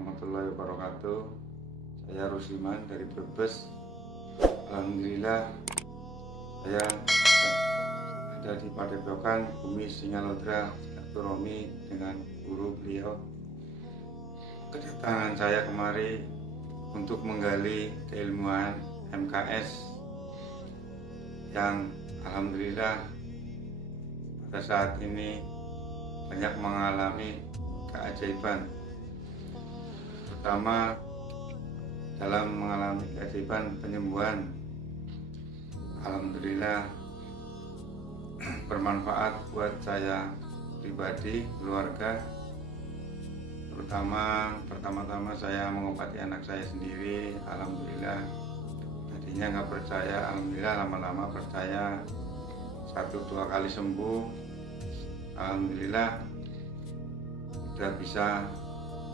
warahmatullahi wabarakatuh. Saya Rusliman dari Brebes. Alhamdulillah saya ada di Padepokan Bumi Singalodra Silaturahmi dengan guru beliau. Kedatangan saya kemari untuk menggali keilmuan MKS yang alhamdulillah pada saat ini banyak mengalami keajaiban, terutama dalam mengalami keajaiban penyembuhan. Alhamdulillah bermanfaat buat saya pribadi, keluarga, terutama pertama-tama saya mengobati anak saya sendiri. Alhamdulillah tadinya nggak percaya, alhamdulillah lama-lama percaya, 1-2 kali sembuh. Alhamdulillah sudah bisa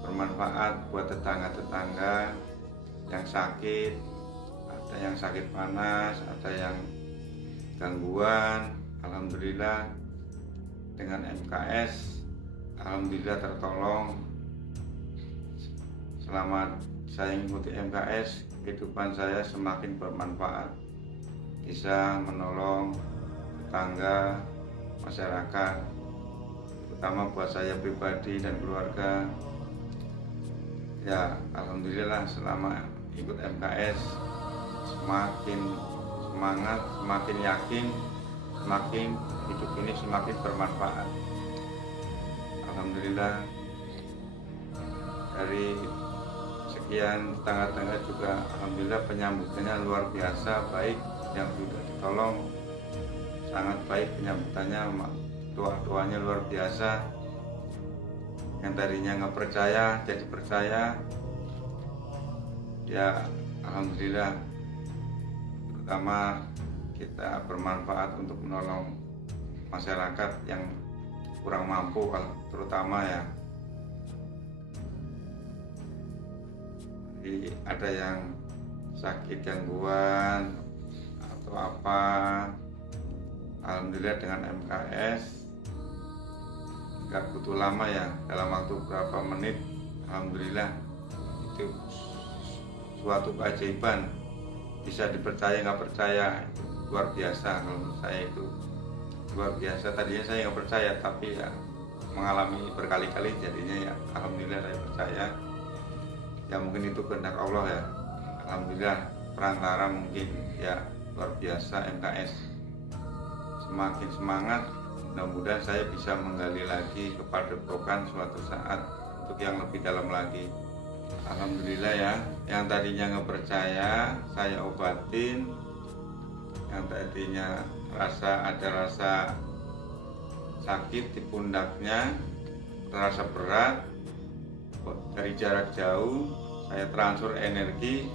bermanfaat buat tetangga-tetangga yang sakit, ada yang sakit panas, ada yang gangguan. Alhamdulillah dengan MKS alhamdulillah tertolong. Selama saya mengikuti MKS, kehidupan saya semakin bermanfaat, bisa menolong tetangga, masyarakat, terutama buat saya pribadi dan keluarga. Ya alhamdulillah selama ikut MKS semakin semangat, semakin yakin, semakin hidup ini semakin bermanfaat. Alhamdulillah dari sekian tetangga-tetangga juga alhamdulillah penyambutannya luar biasa baik, yang sudah ditolong sangat baik penyambutannya, doa-doanya luar biasa. Yang tadinya nggak percaya jadi percaya. Ya alhamdulillah, terutama kita bermanfaat untuk menolong masyarakat yang kurang mampu, terutama ya. Jadi ada yang sakit gangguan atau apa, alhamdulillah dengan MKS nggak butuh lama ya, dalam waktu berapa menit alhamdulillah itu suatu keajaiban. Bisa dipercaya nggak percaya, luar biasa. Kalau menurut saya itu luar biasa. Tadinya saya nggak percaya, tapi ya mengalami berkali-kali jadinya ya alhamdulillah saya percaya. Ya mungkin itu kehendak Allah ya. Alhamdulillah perantara mungkin ya luar biasa MKS. Semakin semangat, mudah-mudahan saya bisa menggali lagi ke Padepokan suatu saat untuk yang lebih dalam lagi. Alhamdulillah ya, yang tadinya nggak percaya saya obatin. Yang tadinya ada rasa sakit di pundaknya, terasa berat, dari jarak jauh saya transfer energi,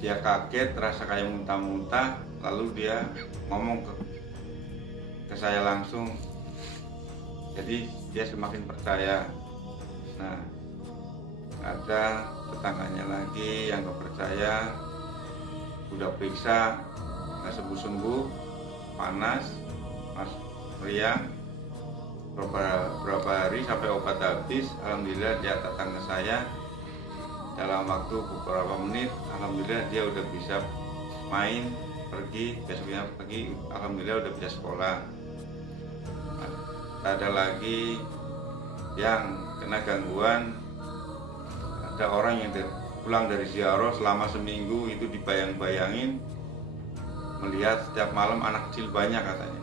dia kaget, terasa kayak muntah-muntah, lalu dia ngomong ke saya langsung, jadi dia semakin percaya. Nah ada tetangganya lagi yang gak percaya, udah periksa nggak sembuh-sembuh, panas, meriang, berapa hari sampai obat habis. Alhamdulillah dia datang ke saya dalam waktu beberapa menit, alhamdulillah dia udah bisa main, pergi, besoknya pergi, alhamdulillah udah bisa sekolah. Ada lagi yang kena gangguan, ada orang yang pulang dari ziarah selama seminggu itu dibayang-bayangin, melihat setiap malam anak kecil banyak katanya.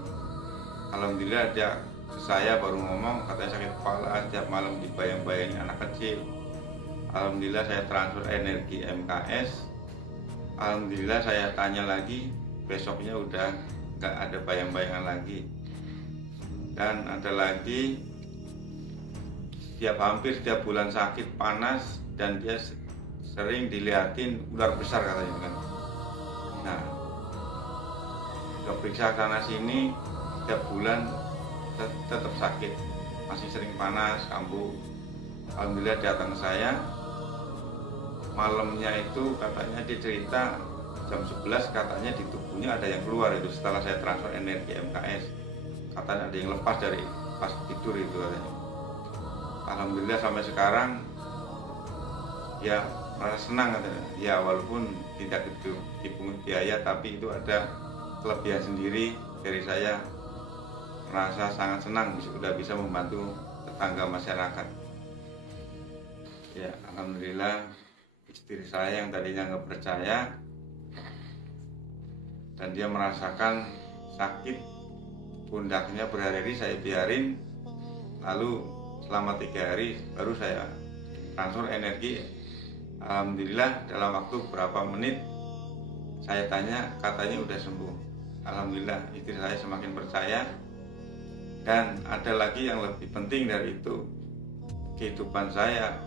Alhamdulillah dia saya baru ngomong, katanya sakit kepala, setiap malam dibayang-bayangin anak kecil. Alhamdulillah saya transfer energi MKS. Alhamdulillah saya tanya lagi, besoknya udah nggak ada bayang-bayangan lagi. Dan ada lagi hampir setiap bulan sakit panas, dan dia sering dilihatin ular besar katanya kan. Nah periksa sana sini setiap bulan tetap sakit, masih sering panas, kambuh. Alhamdulillah datang ke saya malamnya itu, katanya dia cerita jam 11 katanya di tubuhnya ada yang keluar itu setelah saya transfer energi MKS. Katanya ada yang lepas dari pas tidur itu katanya. Alhamdulillah sampai sekarang ya merasa senang katanya. Ya walaupun tidak dipungut biaya, tapi itu ada kelebihan sendiri dari saya, merasa sangat senang sudah bisa membantu tetangga masyarakat. Ya alhamdulillah, istri saya yang tadinya nggak percaya dan dia merasakan sakit pundaknya berhari-hari, saya biarin, lalu selama 3 hari baru saya transfer energi. Alhamdulillah dalam waktu berapa menit saya tanya, katanya udah sembuh. Alhamdulillah istri saya semakin percaya. Dan ada lagi yang lebih penting dari itu, kehidupan saya,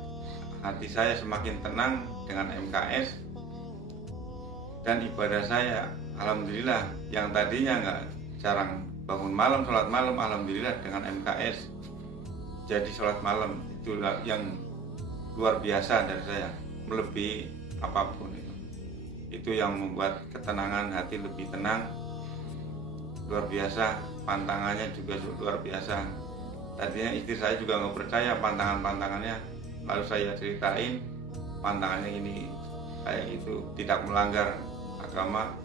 hati saya semakin tenang dengan MKS. Dan ibadah saya, alhamdulillah, yang tadinya nggak jarang bangun malam, sholat malam, alhamdulillah dengan MKS jadi sholat malam. Itu yang luar biasa dari saya, melebihi apapun itu. Itu yang membuat ketenangan hati lebih tenang, luar biasa. Pantangannya juga luar biasa. Tadinya istri saya juga nggak percaya pantangannya, lalu saya ceritain pantangannya ini kayak itu, tidak melanggar agama.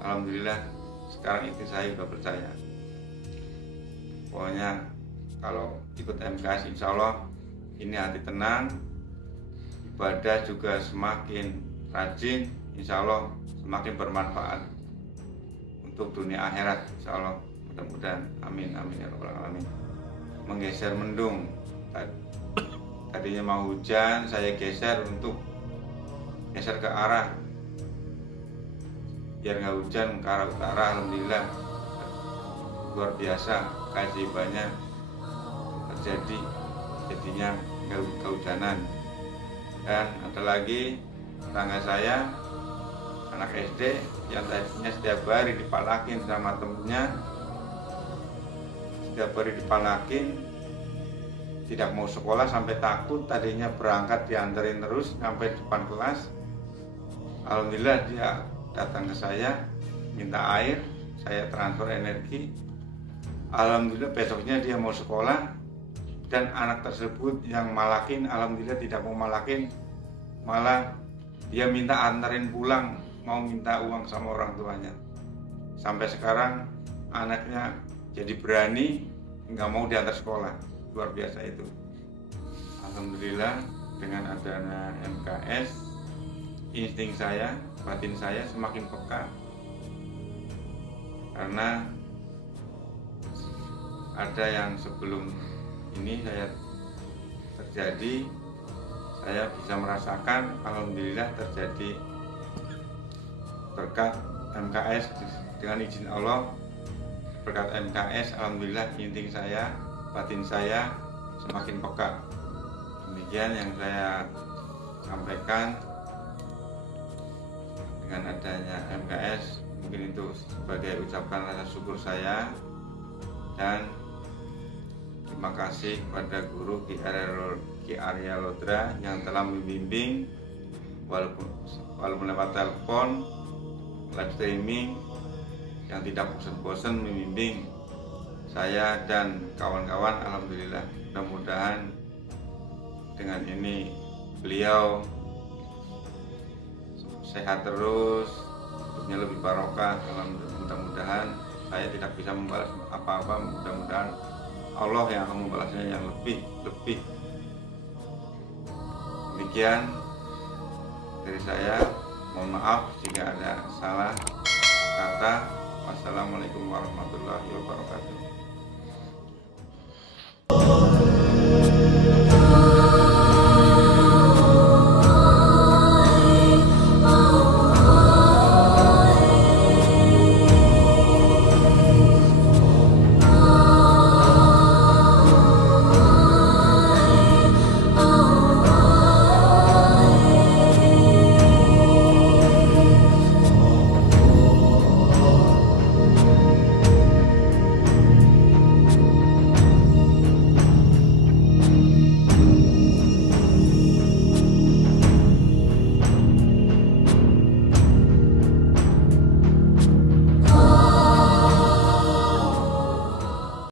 Alhamdulillah sekarang istri saya sudah percaya. Pokoknya kalau ikut MKS insya Allah ini hati tenang, ibadah juga semakin rajin, insya Allah semakin bermanfaat untuk dunia akhirat, insya Allah, mudah-mudahan, amin amin ya rabbal alamin. Menggeser mendung, tadinya mau hujan, saya geser ke arah biar nggak hujan, ke arah utara. Alhamdulillah luar biasa keajaibannya terjadi, jadinya nggak kehujanan. Dan ada lagi tetangga saya, anak SD yang tadinya setiap hari dipalakin sama temennya, setiap hari dipalakin, tidak mau sekolah sampai takut, tadinya berangkat dianterin terus sampai depan kelas. Alhamdulillah dia datang ke saya minta air, saya transfer energi. Alhamdulillah besoknya dia mau sekolah. Dan anak tersebut yang malakin, alhamdulillah tidak mau malakin, malah dia minta antarin pulang, mau minta uang sama orang tuanya. Sampai sekarang anaknya jadi berani, nggak mau diantar sekolah. Luar biasa itu. Alhamdulillah dengan adanya MKS, insting saya, batin saya semakin peka. Karena ada yang sebelum ini saya terjadi, saya bisa merasakan, alhamdulillah terjadi berkat MKS. Dengan izin Allah, berkat MKS, alhamdulillah insting saya, batin saya semakin peka. Demikian yang saya sampaikan. Dengan adanya MKS, mungkin itu sebagai ucapan rasa syukur saya. Dan terima kasih kepada guru Ki Arya Lodra yang telah membimbing, walaupun lewat telepon, live streaming, yang tidak bosan-bosan membimbing saya dan kawan-kawan. Alhamdulillah, mudah-mudahan dengan ini beliau sehat terus, hidupnya lebih barokah. Mudah-mudahan saya tidak bisa membalas apa-apa, mudah-mudahan Allah yang akan membalasnya yang lebih. Demikian dari saya, mohon maaf jika ada salah kata. Wassalamualaikum warahmatullahi wabarakatuh.